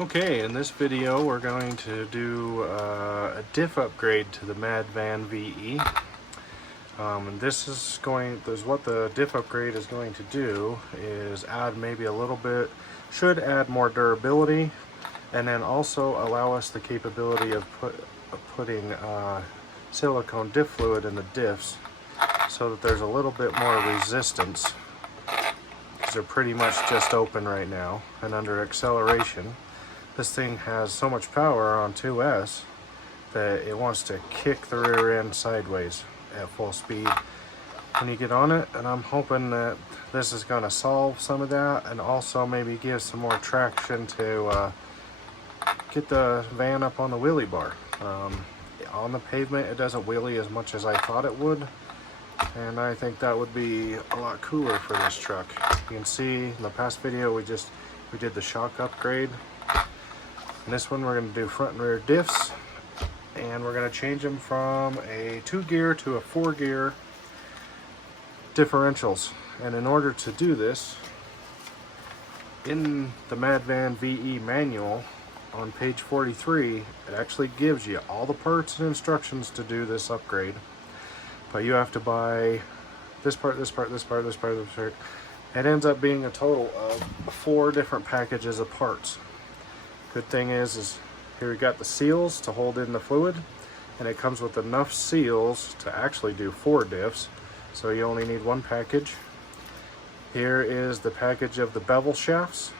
Okay, in this video we're going to do a diff upgrade to the Mad Van VE. And this is what the diff upgrade is going to do is add maybe a little bit, should add more durability, and then also allow us the capability of putting silicone diff fluid in the diffs so that there's a little bit more resistance, because they're pretty much just open right now, and under acceleration this thing has so much power on 2S that it wants to kick the rear end sideways at full speed when you get on it, and I'm hoping that this is going to solve some of that and also maybe give some more traction to get the van up on the wheelie bar. On the pavement it doesn't wheelie as much as I thought it would, and I think that would be a lot cooler for this truck. You can see in the past video we did the shock upgrade. In this one we're going to do front and rear diffs, and we're going to change them from a 2-gear to a 4-gear differentials. And in order to do this, in the Mad Van VE manual on page 43, it actually gives you all the parts and instructions to do this upgrade. But you have to buy this part, this part, this part, this part, this part. It ends up being a total of 4 different packages of parts. Good thing is here we got the seals to hold in the fluid, and it comes with enough seals to actually do 4 diffs, so you only need 1 package. Here is the package of the bevel shafts.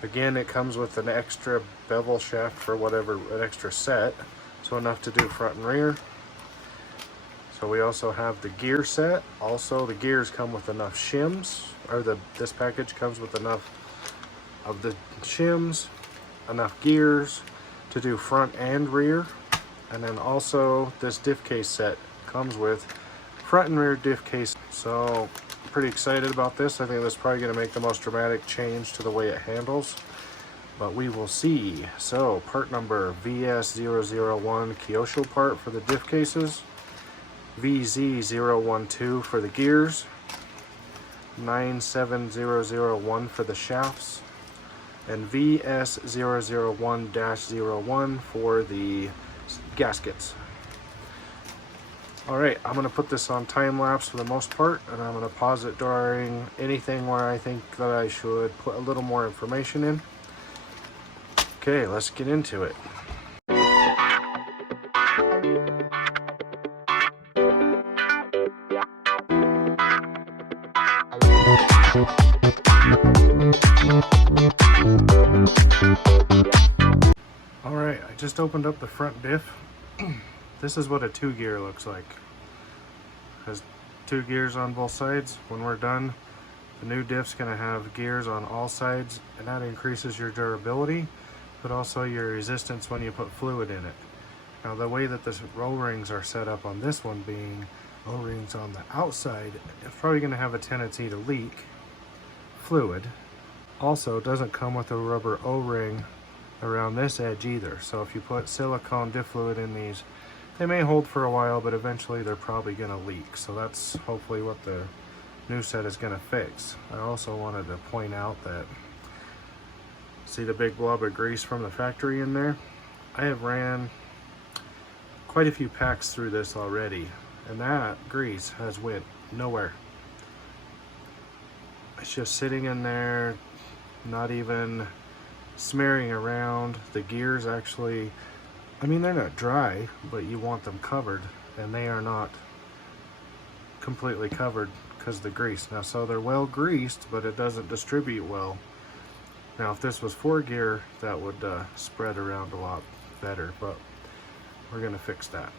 Again, it comes with an extra bevel shaft for whatever, an extra set, so enough to do front and rear. So we also have the gear set. Also, the gears come with enough shims, or this package comes with enough of the shims, enough gears to do front and rear. And then also this diff case set comes with front and rear diff case. So I'm pretty excited about this. I think this is probably going to make the most dramatic change to the way it handles, but we will see. So part number VS001 Kyosho part for the diff cases, VZ012 for the gears, 97001 for the shafts, and VS001-01 for the gaskets. Alright, I'm going to put this on time lapse for the most part, and I'm going to pause it during anything where I think that I should put a little more information in. Okay, let's get into it. Alright, I just opened up the front diff. This is what a 2-gear looks like. It has 2 gears on both sides. When we're done, the new diff's going to have gears on all sides, and that increases your durability, but also your resistance when you put fluid in it. Now, the way that the O-rings are set up on this one, being O-rings on the outside, it's probably going to have a tendency to leak fluid. Also, it doesn't come with a rubber O-ring around this edge either, so if you put silicone diff fluid in these, they may hold for a while, but eventually they're probably going to leak. So that's hopefully what the new set is going to fix. I also wanted to point out that, see the big blob of grease from the factory in there? I have ran quite a few packs through this already, and that grease has went nowhere. It's just sitting in there, not even smearing around. The gears actually, I mean, they're not dry, but you want them covered, and they are not completely covered because of the grease. Now, so they're well greased, but it doesn't distribute well. Now, if this was 4-gear, that would spread around a lot better, but we're going to fix that.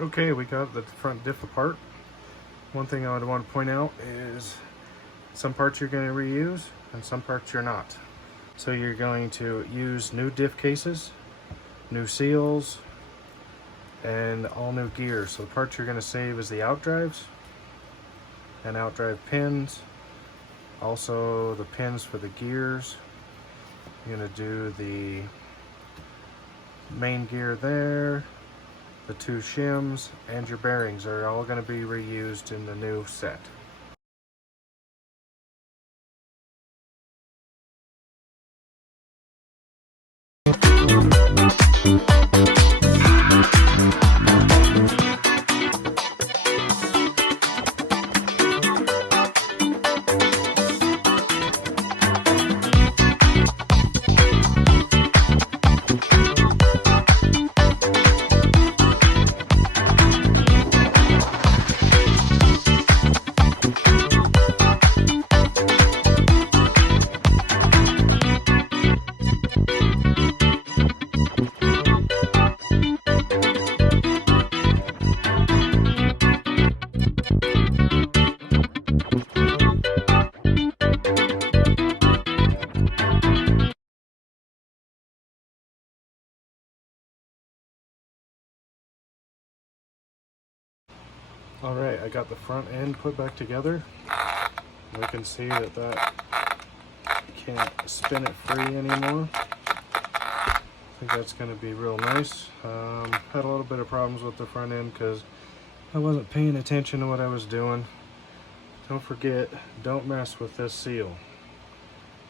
Okay, we got the front diff apart. One thing I would want to point out is some parts you're going to reuse and some parts you're not. So you're going to use new diff cases, new seals, and all new gears. So the parts you're going to save is the outdrives and outdrive pins, Also the pins for the gears. You're going to do the main gear there, the 2 shims, and your bearings are all going to be reused in the new set. Alright, I got the front end put back together. We can see that can't spin it free anymore. I think that's going to be real nice. Had a little bit of problems with the front end because I wasn't paying attention to what I was doing. Don't forget, don't mess with this seal.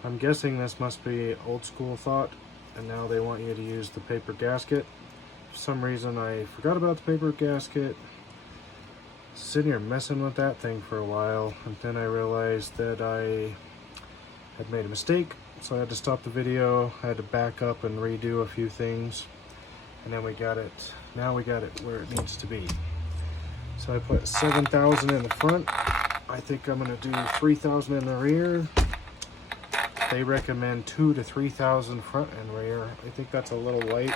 I'm guessing this must be old school thought, and now they want you to use the paper gasket. For some reason I forgot about the paper gasket. Sitting here messing with that thing for a while, and then I realized that I had made a mistake, so I had to stop the video. I had to back up and redo a few things, and then we got it where it needs to be. So I put 7,000 in the front. I think I'm going to do 3,000 in the rear. They recommend 2,000 to 3,000 front and rear. I think that's a little light,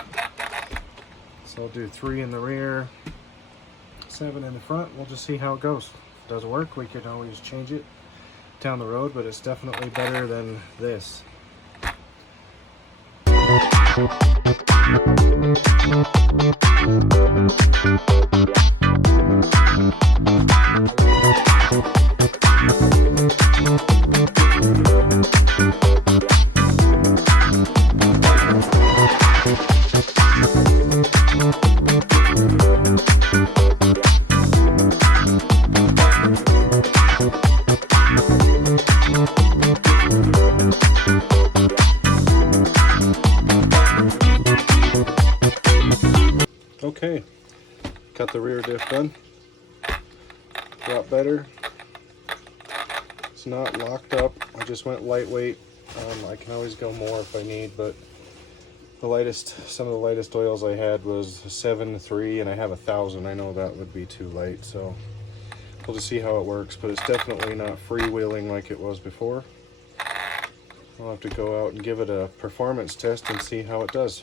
so I'll do 3 in the rear, 7 in the front. We'll just see how it goes. If it doesn't work, we can always change it down the road, but it's definitely better than this. Okay, got the rear diff done. A lot better. It's not locked up. I just went lightweight. I can always go more if I need, but some of the lightest oils I had was 7.3, and I have 1,000. I know that would be too light, so we'll just see how it works. But it's definitely not freewheeling like it was before. I'll have to go out and give it a performance test and see how it does.